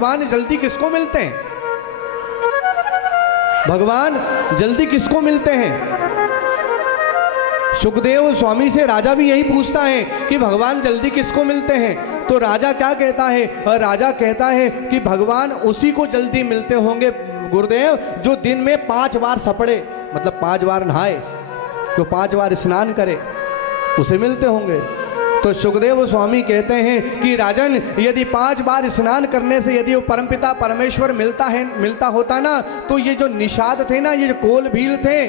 भगवान जल्दी किसको मिलते हैं? भगवान जल्दी किसको मिलते हैं? सुखदेव स्वामी से राजा भी यही पूछता है कि भगवान जल्दी किसको मिलते हैं? तो राजा क्या कहता है? राजा कहता है कि भगवान उसी को जल्दी मिलते होंगे गुरुदेव जो दिन में 5 बार सपड़े, मतलब 5 बार नहाए, जो 5 बार स्नान करे, उसे मिलते होंगे। तो सुखदेव स्वामी कहते हैं कि राजन, यदि 5 बार स्नान करने से यदि वो परमपिता परमेश्वर मिलता होता ना, तो ये जो निषाद थे ना, ये जो कोल भील थे,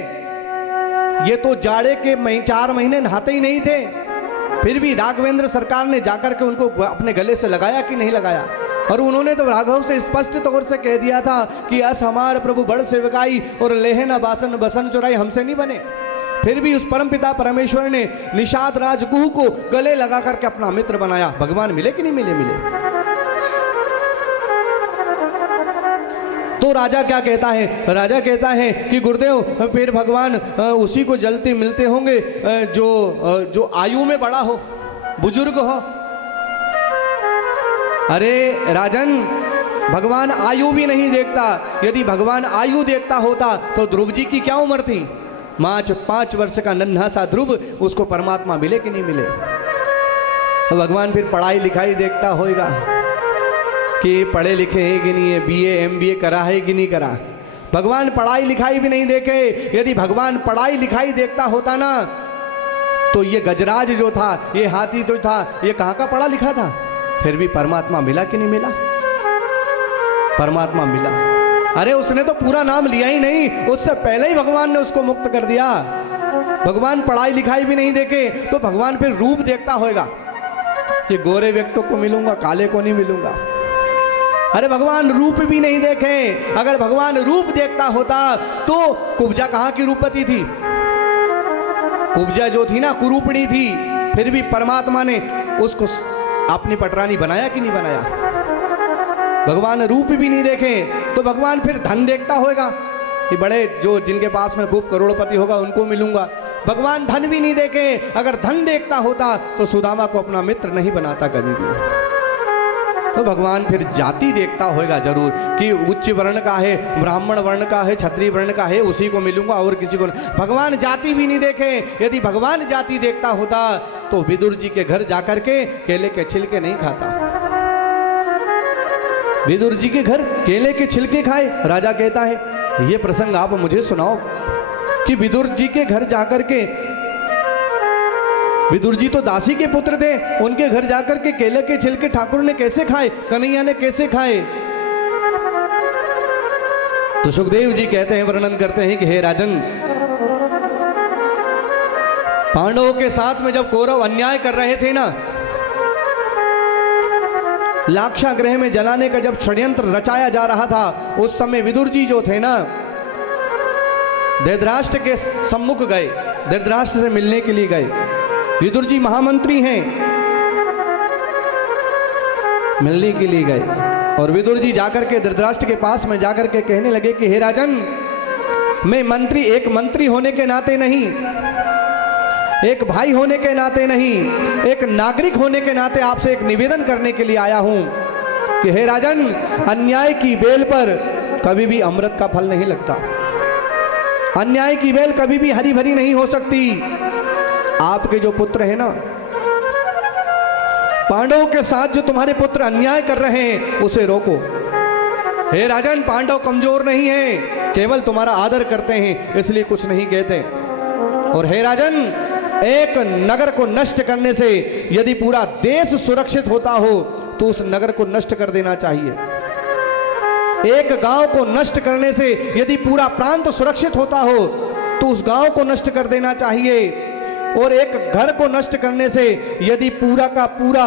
ये तो जाड़े के 4 महीने नहाते ही नहीं थे। फिर भी राघवेंद्र सरकार ने जाकर के उनको अपने गले से लगाया कि नहीं लगाया? और उन्होंने तो राघव से स्पष्ट तौर से कह दिया था कि अस हमार प्रभु बड़ सेवकाई और लेहना बासन बसन चुराई, हमसे नहीं बने। फिर भी उस परमपिता परमेश्वर ने निषाद राज गुह को गले लगा करके अपना मित्र बनाया। भगवान मिले कि नहीं मिले? मिले। तो राजा क्या कहता है? राजा कहता है कि गुरुदेव फिर भगवान उसी को जल्दी मिलते होंगे जो आयु में बड़ा हो, बुजुर्ग हो। अरे राजन, भगवान आयु भी नहीं देखता। यदि भगवान आयु देखता होता तो ध्रुव जी की क्या उम्र थी? 5 वर्ष का नन्हा सा ध्रुव, उसको परमात्मा मिले कि नहीं मिले? तो भगवान फिर पढ़ाई लिखाई देखता होगा कि पढ़े लिखे हैं कि नहीं है, BA MBA करा है कि नहीं करा। भगवान पढ़ाई लिखाई भी नहीं देखे। यदि भगवान पढ़ाई लिखाई देखता होता ना, तो ये गजराज जो था, ये हाथी जो था, ये कहाँ का पढ़ा लिखा था? फिर भी परमात्मा मिला कि नहीं मिला? परमात्मा मिला। अरे उसने तो पूरा नाम लिया ही नहीं, उससे पहले ही भगवान ने उसको मुक्त कर दिया। भगवान पढ़ाई लिखाई भी नहीं देखे तो भगवान फिर रूप देखता होगा कि गोरे व्यक्तियों को मिलूंगा, काले को नहीं मिलूंगा। अरे भगवान रूप भी नहीं देखे। अगर भगवान रूप देखता होता तो कुब्जा कहाँ की रूपवती थी? कुब्जा जो थी ना, कुरूपणी थी। फिर भी परमात्मा ने उसको अपनी पटरानी बनाया कि नहीं बनाया? भगवान रूप भी नहीं देखे तो भगवान फिर धन देखता होगा कि बड़े जो जिनके पास में खूब करोड़पति होगा उनको मिलूंगा। भगवान धन भी नहीं देखे। अगर धन देखता होता तो सुदामा को अपना मित्र नहीं बनाता कभी भी। तो भगवान फिर जाति देखता होगा जरूर कि उच्च वर्ण का है, ब्राह्मण वर्ण का है, क्षत्रिय वर्ण का है, उसी को मिलूंगा और किसी को नहीं। भगवान जाति भी नहीं देखे। यदि भगवान जाति देखता होता तो विदुर जी के घर जाकर के केले के छिलके नहीं खाता। विदुर जी के घर केले के छिलके खाए। राजा कहता है ये प्रसंग आप मुझे सुनाओ कि विदुर जी के घर जाकर के, विदुर जी तो दासी के पुत्र थे, उनके घर जाकर के केले के छिलके ठाकुर ने कैसे खाए, कन्हैया ने कैसे खाए? तो सुखदेव जी कहते हैं, वर्णन करते हैं कि हे राजन, पांडवों के साथ में जब कौरव अन्याय कर रहे थे ना, लाक्षागृह में जलाने का जब षड्यंत्र रचाया जा रहा था, उस समय विदुर जी जो थे ना, धृतराष्ट्र के सम्मुख गए, धृतराष्ट्र से मिलने के लिए गए। विदुर जी महामंत्री हैं, मिलने के लिए गए और विदुर जी जाकर के धृतराष्ट्र के पास में जाकर के कहने लगे कि हे राजन, मैं मंत्री, एक मंत्री होने के नाते नहीं, एक भाई होने के नाते नहीं, एक नागरिक होने के नाते आपसे एक निवेदन करने के लिए आया हूं कि हे राजन, अन्याय की बेल पर कभी भी अमृत का फल नहीं लगता। अन्याय की बेल कभी भी हरी भरी नहीं हो सकती। आपके जो पुत्र है ना, पांडवों के साथ जो तुम्हारे पुत्र अन्याय कर रहे हैं, उसे रोको। हे राजन, पांडव कमजोर नहीं हैं, केवल तुम्हारा आदर करते हैं, इसलिए कुछ नहीं कहते। और हे राजन, एक नगर को नष्ट करने से यदि पूरा देश सुरक्षित होता हो तो उस नगर को नष्ट कर देना चाहिए। एक गांव को नष्ट करने से यदि पूरा प्रांत सुरक्षित होता हो तो उस गांव को नष्ट कर देना चाहिए। और एक घर को नष्ट करने से यदि पूरा का पूरा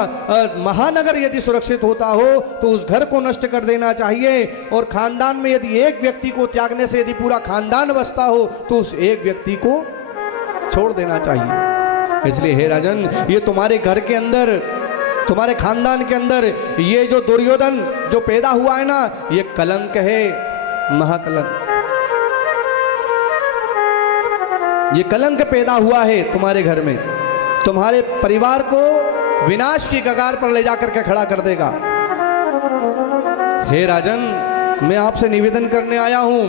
महानगर यदि सुरक्षित होता हो तो उस घर को नष्ट कर देना चाहिए। और खानदान में यदि एक व्यक्ति को त्यागने से यदि पूरा खानदान बसता हो तो उस एक व्यक्ति को छोड़ देना चाहिए। इसलिए हे राजन, ये तुम्हारे घर के अंदर, तुम्हारे खानदान के अंदर ये जो दुर्योधन जो पैदा हुआ है ना, ये कलंक है, महाकलंक। ये कलंक पैदा हुआ है तुम्हारे घर में, तुम्हारे परिवार को विनाश की कगार पर ले जाकर के खड़ा कर देगा। हे राजन, मैं आपसे निवेदन करने आया हूं,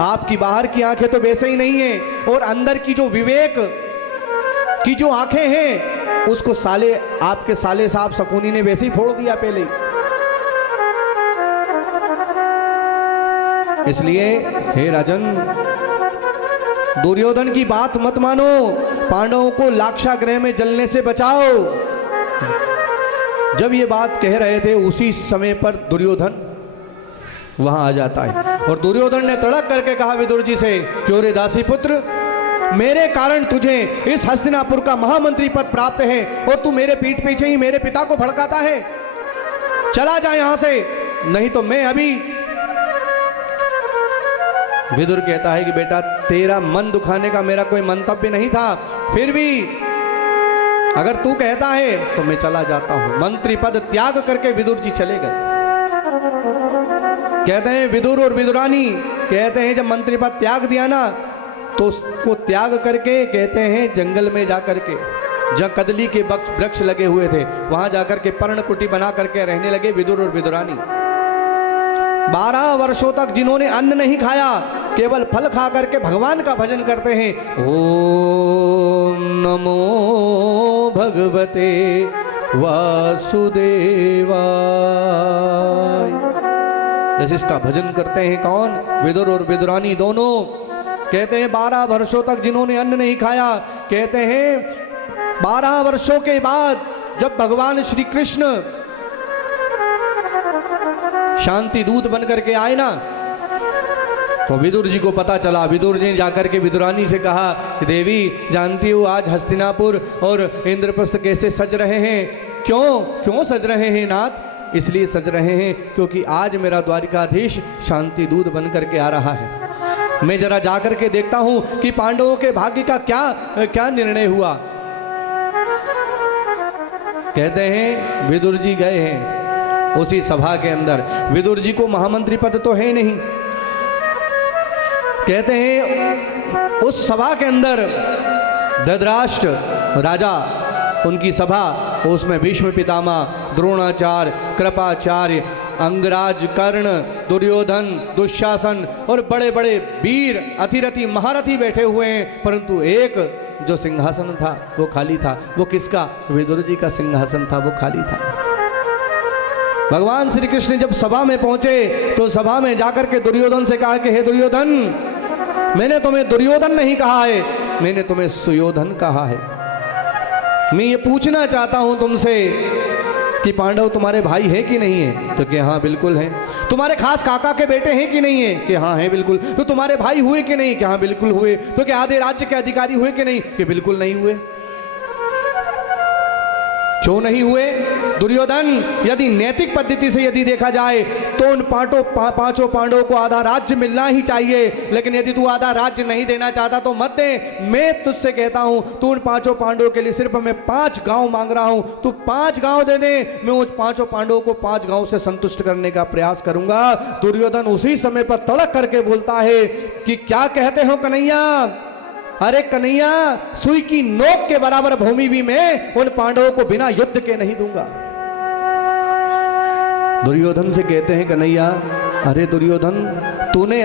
आपकी बाहर की आंखें तो वैसे ही नहीं है और अंदर की जो विवेक की जो आंखें हैं उसको आपके साले साहब शकुनी ने वैसे ही फोड़ दिया पहले ही। इसलिए हे राजन, दुर्योधन की बात मत मानो, पांडवों को लाक्षागृह में जलने से बचाओ। जब ये बात कह रहे थे उसी समय पर दुर्योधन वहां आ जाता है और दुर्योधन ने तड़क करके कहा विदुर जी से, क्यों रे दासी पुत्र, मेरे कारण तुझे इस हस्तिनापुर का महामंत्री पद प्राप्त है और तू मेरे पीठ पीछे ही मेरे पिता को भड़काता है। चला जा यहां से, नहीं तो मैं अभी। विदुर कहता है कि बेटा, तेरा मन दुखाने का मेरा कोई मंतव्य नहीं था, फिर भी अगर तू कहता है तो मैं चला जाता हूं। मंत्री पद त्याग करके विदुर जी चले गए। कहते हैं विदुर और विदुरानी कहते हैं जब मंत्री पद त्याग दिया ना तो उसको त्याग करके कहते हैं जंगल में जाकर के, जहां कदली के वृक्ष लगे हुए थे, वहां जाकर के पर्णकुटी बना करके रहने लगे विदुर और विदुरानी। 12 वर्षों तक जिन्होंने अन्न नहीं खाया, केवल फल खा करके भगवान का भजन करते हैं। ओम नमो भगवते वासुदेवाय, जैसे इसका भजन करते हैं कौन? विदुर और विदुरानी दोनों। कहते हैं 12 वर्षों तक जिन्होंने अन्न नहीं खाया, कहते हैं 12 वर्षों के बाद जब भगवान श्री कृष्ण शांति दूत बन करके आए ना, तो विदुर जी को पता चला। विदुर जी जाकर के विदुरानी से कहा कि देवी जानती हो आज हस्तिनापुर और इंद्रप्रस्थ कैसे सज रहे हैं? क्यों सज रहे हैं नाथ? इसलिए सज रहे हैं क्योंकि आज मेरा द्वारिकाधीश शांति दूत बन करके आ रहा है। मैं जरा जाकर के देखता हूं कि पांडवों के भाग्य का क्या निर्णय हुआ। कहते हैं विदुर जी गए हैं उसी सभा के अंदर। विदुर जी को महामंत्री पद तो है नहीं। कहते हैं उस सभा के अंदर धृतराष्ट्र राजा, उनकी सभा, उसमें भीष्म पितामह, द्रोणाचार्य, कृपाचार्य, अंगराज, कर्ण, दुर्योधन, दुशासन और बड़े बड़े वीर अतिरथी महारथी बैठे हुए हैं, परंतु एक जो सिंहासन था वो खाली था। वो किसका? विदुर जी का सिंहासन था, वो खाली था। भगवान श्री कृष्ण जब सभा में पहुंचे तो सभा में जाकर के दुर्योधन से कहा कि हे दुर्योधन, मैंने तुम्हें दुर्योधन नहीं कहा है, मैंने तुम्हें सुयोधन कहा है। मैं ये पूछना चाहता हूं तुमसे कि पांडव तुम्हारे भाई है कि नहीं है? तो कि हाँ बिल्कुल हैं। तुम्हारे खास काका के बेटे हैं कि नहीं है? कि हाँ है बिल्कुल। तो तुम्हारे भाई हुए कि नहीं? कि हाँ बिल्कुल हुए। तो क्या आधे राज्य के अधिकारी हुए कि नहीं? कि बिल्कुल नहीं हुए। क्यों नहीं हुए? दुर्योधन, यदि नैतिक पद्धति से यदि देखा जाए तो उन पांचों पांडवों को आधा राज्य मिलना ही चाहिए, लेकिन यदि तू आधा राज्य नहीं देना चाहता तो मत दे। मैं तुझसे कहता हूं, तू उन 5 पांडवों के लिए सिर्फ मैं 5 गांव मांग रहा हूं, तू 5 गांव दे दे, मैं उन 5 पांडवों को 5 गांव से संतुष्ट करने का प्रयास करूंगा। दुर्योधन उसी समय पर तड़क करके बोलता है कि क्या कहते हो कन्हैया? अरे कन्हैया, सुई की नोक के बराबर भूमि भी मैं उन पांडवों को बिना युद्ध के नहीं दूंगा। दुर्योधन से कहते हैं कन्हैया, अरे दुर्योधन, तूने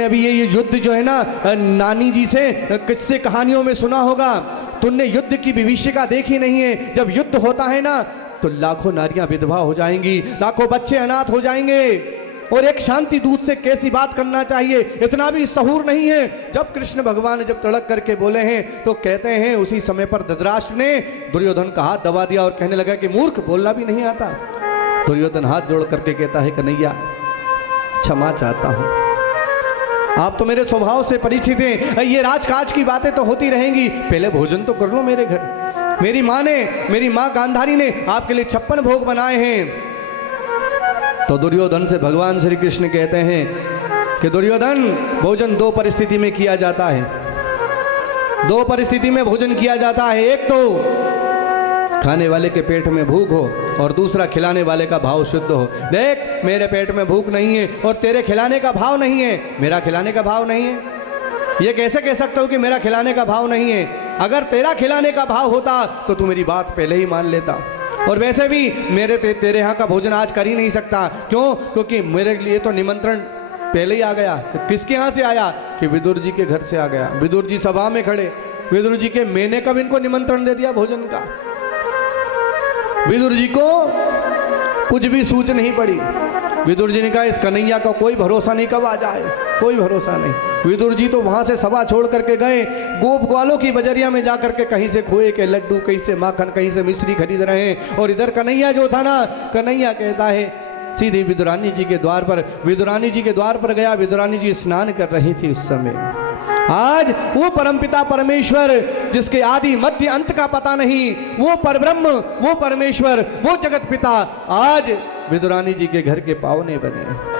अभी ये युद्ध जो है ना नानी जी से किस्से कहानियों में सुना होगा। तूने युद्ध की विभीषिका देखी नहीं है। जब युद्ध होता है ना तो लाखों नारियां विधवा हो जाएंगी, लाखों बच्चे अनाथ हो जाएंगे। और एक शांति दूत से कैसी बात करना चाहिए, इतना भी सहूर नहीं है। जब कृष्ण भगवान जब तड़क करके बोले हैं तो कहते हैं उसी समय पर धृतराष्ट्र ने दुर्योधन का हाथ दबा दिया और कहने लगा कि मूर्ख, बोलना भी नहीं आता। दुर्योधन हाथ जोड़ करके कहता है कन्हैया, क्षमा चाहता हूं, आप तो मेरे स्वभाव से परिचित हैं। ये राजकाज की बातें तो होती रहेंगी, पहले भोजन तो कर लो मेरे घर। मेरी माँ गांधारी ने आपके लिए 56 भोग बनाए हैं। तो दुर्योधन से भगवान श्री कृष्ण कहते हैं कि दुर्योधन, भोजन 2 परिस्थिति में किया जाता है। 2 परिस्थिति में भोजन किया जाता है। एक तो खाने वाले के पेट में भूख हो और दूसरा खिलाने वाले का भाव शुद्ध हो। देख, मेरे पेट में भूख नहीं है और तेरे खिलाने का भाव नहीं है, मेरा खिलाने का भाव नहीं है। ये कैसे कह सकते हो कि मेरा खिलाने का भाव नहीं है? अगर तेरा खिलाने का भाव होता तो तू मेरी बात पहले ही मान लेता। और वैसे भी मेरे तेरे यहाँ का भोजन आज कर ही नहीं सकता। क्यों? क्योंकि मेरे लिए तो निमंत्रण पहले ही आ गया। किसके यहाँ से आया? कि विदुर जी के घर से आ गया। विदुर जी सभा में खड़े, विदुर जी के मैंने कब इनको निमंत्रण दे दिया भोजन का? विदुर जी को कुछ भी सूझ नहीं पड़ी। विदुर जी ने कहा इस कन्हैया का कोई भरोसा नहीं, कब आ जाए, कोई भरोसा नहीं। विदुर जी तो वहां से सभा छोड़ करके गए, गोप ग्वालों की बजरिया में जाकर के कहीं से खोए के लड्डू, कहीं से माखन, कहीं से मिश्री खरीद रहे हैं। और इधर कन्हैया जो था ना, कन्हैया कहता है सीधी विदुरानी जी के द्वार पर, विदुरानी जी के द्वार पर गया। विदुरानी जी स्नान कर रही थी उस समय। आज वो परमपिता परमेश्वर जिसके आदि मध्य अंत का पता नहीं, वो परब्रह्म, वो परमेश्वर, वो जगत पिता आज विदुरानी जी के घर के पावने बने।